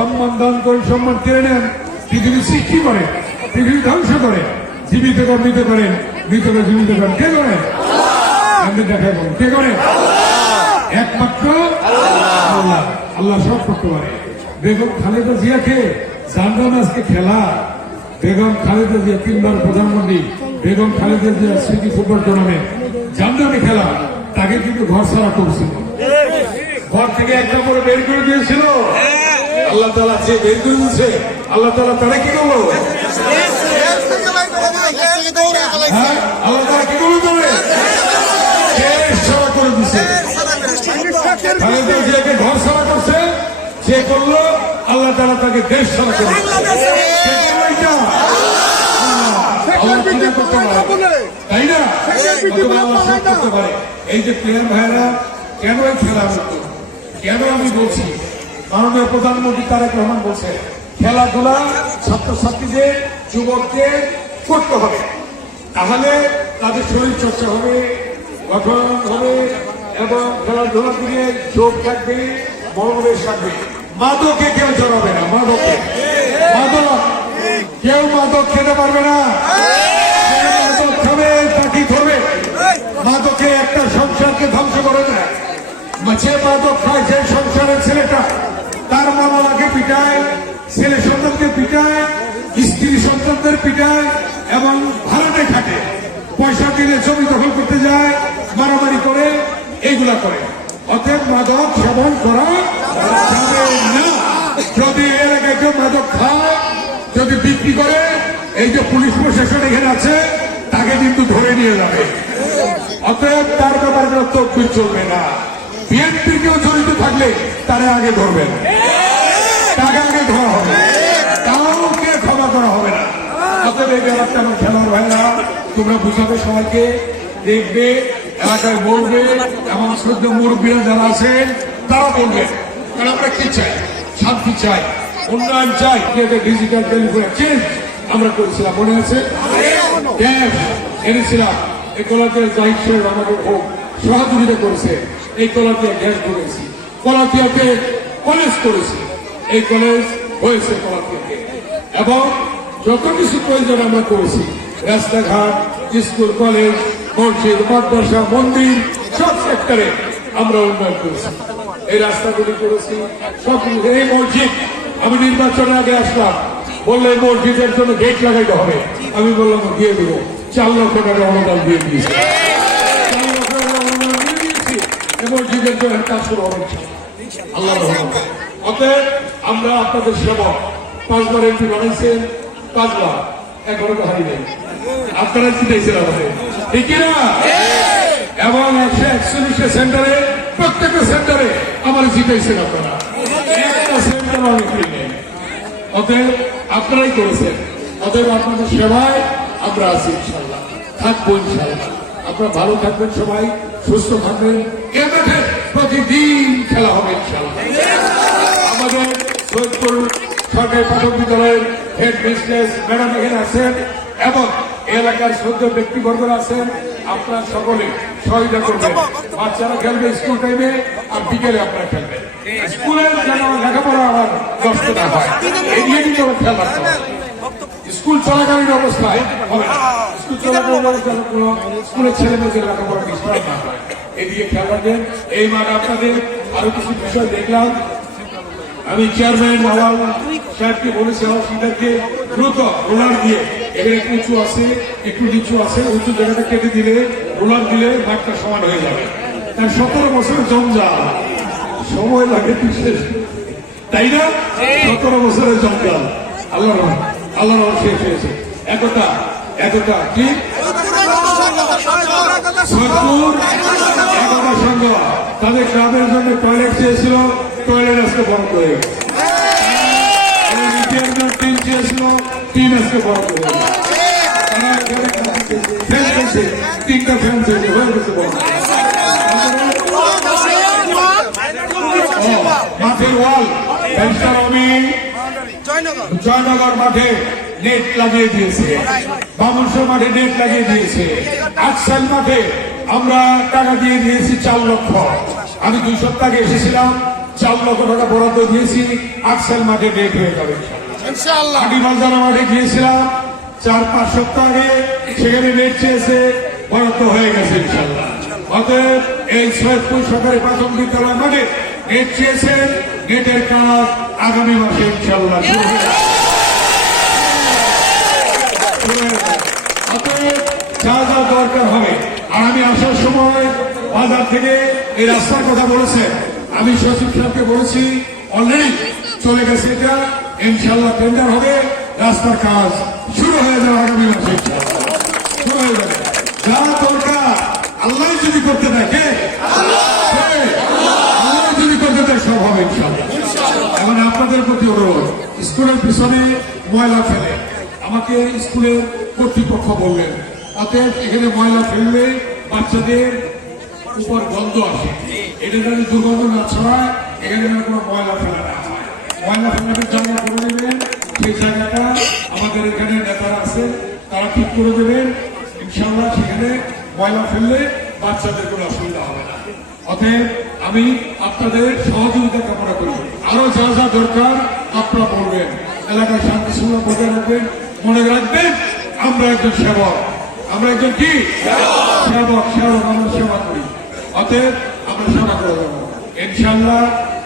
সম্মান দান করে সম্মান কেড়ে নেন, পৃথিবী সৃষ্টি করে, পৃথিবী ধ্বংস করে, জীবিতকে মৃত করেন, মৃতকে জীবিত করেন। কে করেন? আমি দেখাই বলেন, কে করেন? একমাত্র আল্লাহ। আল্লাহ সব করতে পারে। বেগম খালেদা জিয়াকে জানলাম আজকে খেলা। বেগম খালেদা জিয়া 3 বার প্রধানমন্ত্রী, বেগম খালেদা জিয়া স্মৃতি ফুটবল টুর্নামেন্ট জানলামে খেলা, তাকে কিন্তু ঘর ছাড়া করছিল, ঘর থেকে একটা করে বের করে দিয়েছিল। আল্লাহ তাআলা যে বের করে দিয়েছে, আল্লাহ তাআলা তারা কি করলো? আল্লাহ তাআলা কি করলো? ছাড়া করে দিচ্ছে। খালেদা জিয়াকে ঘর ছাড়া করছে, সে করলো, আল্লাহ তাআলা তাকে দেশ ছাড়া করে তাই না? করতে পারে। এই যে প্লেয়ার ভাইরা কেন এই খেলা হতো, কেন আমি বলছি, মাননীয় প্রধানমন্ত্রী তারেক রহমান বলছে খেলাধুলা ছাত্রছাত্রীদের, যুবকদের করতে হবে, তাহলে তাদের শরীর চর্চা হবে, গঠন হবে এবং খেলাধুলা দিয়ে যোগ থাকবে, মনোবেশ থাকবে। মাদকে কেউ জড়াবে না, মাদকে, মাদক কেউ মাদক খেতে পারবে না। মাদক খাবে তাকে ধরবে। মাদকে একটা সংসারকে ধ্বংস করে দেয়। যে মাদক খায়, যে সংসারের ছেলেটা তার মামাকে পিটায়, ছেলে সন্তানকে পিটায়, স্ত্রী সন্তানদের পিটায় এবং ভাড়াটে খাটে, পয়সা দিলে জমি দখল করতে যায়, মারামারি করে, এইগুলা করে। অতএব মাদক সেবন করা যাবে না। যদি এলাকায় কেউ মাদক খায়, যদি বিক্রি করে, এই যে পুলিশ প্রশাসন এখানে আছে, তাকে কিন্তু ধরে নিয়ে যাবে। অতএব তার ব্যাপারে তদবির চলবে না। বিএনপি কেউ জড়িত থাকলে তারা আগে ধরবেন, তাকে আগে ধরা হবে, কাউকে ক্ষমা করা হবে না। অতএব এই ব্যাপারটা আমার খেলার ভাইরা তোমরা বুঝাবে, সবাইকে দেখবে, এলাকায় বলবে এবং শ্রদ্ধা মুরব্বীরা যারা আছেন তারা বলবে। কারণ আমরা কি চাই? শান্তি চাই, উন্নয়ন চাই। ডিজিটাল টেলিফোন চেঞ্জ আমরা করেছিলাম, মনে আছে? গ্যাস এনেছিলাম, এই কলাতিয়ার জাহিদ সাহেব আমাদের খুব সহযোগিতা করেছে। এই কলাতিয়া গ্যাস ঢুকেছি, কলাতিয়াতে কলেজ করেছি, এই কলেজ হয়েছে কলাতিয়াতে, এবং যত কিছু প্রয়োজন আমরা করেছি, রাস্তাঘাট, স্কুল, কলেজ, মসজিদ, মাদ্রাসা, মন্দির, সব সেক্টরে আমরা উন্নয়ন করেছি। এই রাস্তাগুলি করেছি, সব। এই মসজিদ আমি নির্বাচনের আগে আসলাম, বললে মসজিদের জন্য গেট লাগাইতে হবে। আমি বললাম দিয়ে দেবো, 4 লক্ষ টাকা অনুদান দিয়ে দিয়েছি, 4 লক্ষ টাকা অনুদান দিয়ে দিয়েছি। এই মসজিদের জন্য কাজ শুরু হবে আল্লাহ। অতএব আমরা আপনাদের সেবক। 5 বার এমপি বানাইছেন, 5 বার, এখনো তো হারি নেই। আপনারা জিতাইছেন আমাদের, ঠিক না? এবং 141 সেন্টারে, প্রত্যেকটা সেন্টারে আমার জিতাইছেন আপনারা, একটা সেন্টার আমি ফ্রি নেই। অতএব আপনারাই করেছেন। অতএব আপনাদের সেবায় আমরা আছি, ইনশাল্লাহ থাকবো, ইনশাল্লাহ। আপনারা ভালো থাকবেন, সবাই সুস্থ থাকবেন। এ মাঠে প্রতিদিন খেলা হবে, ইনশাল্লাহ। আমাদের সৈয়দপুর সরকারি প্রাথমিক বিদ্যালয়ের হেড মিস্ট্রেস ম্যাডাম এখানে আছেন এবং এলাকার শ্রদ্ধা ব্যক্তিবর্গরা আছেন। আপনারা সকলে সহযোগিতা করবেন। বাচ্চারা খেলবে স্কুল টাইমে, আর বিকেলে আপনারা খেলবেন। স্কুলের যেন লেখাপড়া আবার নষ্ট না হয়, এই নিয়ে কিন্তু আমার খেয়াল রাখতে হবে। স্কুল চলাকালীন অবস্থায় হবে না, স্কুল চলাকালীন অবস্থায় স্কুলের ছেলে মেয়েদের লেখাপড়া ডিস্টার্ব না হয়, এদিকে খেয়াল রাখবেন। এই মানে আপনাদের আরো কিছু বিষয় দেখলাম। আমি চেয়ারম্যান নওয়াল সাহেবকে বলেছি, হসপিটালকে দ্রুত রোলার দিয়ে, এখানে একটু উঁচু আছে, একটু নিচু আছে, উঁচু জায়গাটা কেটে দিলে, রোলার দিলে মাঠটা সমান হয়ে যাবে। তার 17 বছরের জঞ্জাল, সময় লাগে বিশেষ, তাই না? 17 বছরের জঞ্জাল আল্লাহ শেষ হয়েছে। একতা কি সৈয়দপুর একতা সংঘ তাদের গ্রামের জন্য টয়লেট চেয়েছিল, টয়লেট আজকে বন্ধ হয়ে গেছে। টিন চেয়েছিল, টিন আজকে বন্ধ হয়ে গেছে। ফ্যান চেয়েছে, 3টা ফ্যান চেয়েছে, হয়ে গেছে বন্ধ। মাঠের ওয়াল জয়নগর মাঠে নেট লাগিয়ে দিয়েছে, বামুনসর মাঠে নেট লাগিয়ে দিয়েছে, আকসাল মাঠে আমরা টাকা দিয়ে দিয়েছি 4 লক্ষ। আমি 2 সপ্তাহ আগে এসেছিলাম, 4 লক্ষ টাকা বরাদ্দ দিয়েছি, আকসেল মাঠে ডেট হয়ে যাবে ইনশাআল্লাহ। বাজানা মাঠে গিয়েছিলাম 4-5 সপ্তাহ আগে, সেখানে নেট চেয়েছে, বরাদ্দ হয়ে গেছে ইনশাআল্লাহ। অতএব এই সৈয়দপুর সরকারি প্রাথমিক বিদ্যালয় মাঠে নেট চেয়েছেন, নেটের কাজ আগামী মাসে ইনশাআল্লাহ শুরু হয়ে যাবে। অতএব যা যা দরকার হবে, আর আমি আসার সময় বাজার থেকে এই রাস্তার কথা বলেছে, আমি সচিব সাহেবকে বলেছি, অলরেডি চলে গেছে, এটা ইনশাআল্লাহ টেন্ডার হবে, রাস্তার কাজ শুরু হয়ে যাবে আগামী মাসে ইনশাআল্লাহ, শুরু হয়ে যাবে। যা দরকার আল্লাহ যদি করতে থাকে, আল্লাহ যদি করতে থাকে, সব হবে ইনশাআল্লাহ। এখন আপনাদের প্রতি অনুরোধ, স্কুলের পিছনে ময়লা ফেলে, আমাকে স্কুলের কর্তৃপক্ষ বললেন, অতএব এখানে ময়লা ফেললে বাচ্চাদের উপর গন্ধ আসে, এটা যদি দুর্গন্ধ না ছড়ায়, এখানে যেন কোনো ময়লা ফেলা না হয়। ময়লা ফেলার জায়গা করে দেবেন, সেই জায়গাটা আমাদের এখানে নেতারা আছে, তারা ঠিক করে দেবেন ইনশাআল্লাহ। সেখানে ময়লা ফেললে বাচ্চাদের কোনো অসুবিধা হবে না। অতএব আমি আপনাদের সহযোগিতা কামনা করি, আরো যা যা দরকার আপনারা বলবেন, এলাকায় শান্তি শৃঙ্খলা বজায় রাখবেন। মনে রাখবেন, আমরা একজন সেবক, আমরা একজন কি সেবক, আমরা সেবা করি। অতএব আমরা সেবা করে দেবো ইনশাআল্লাহ।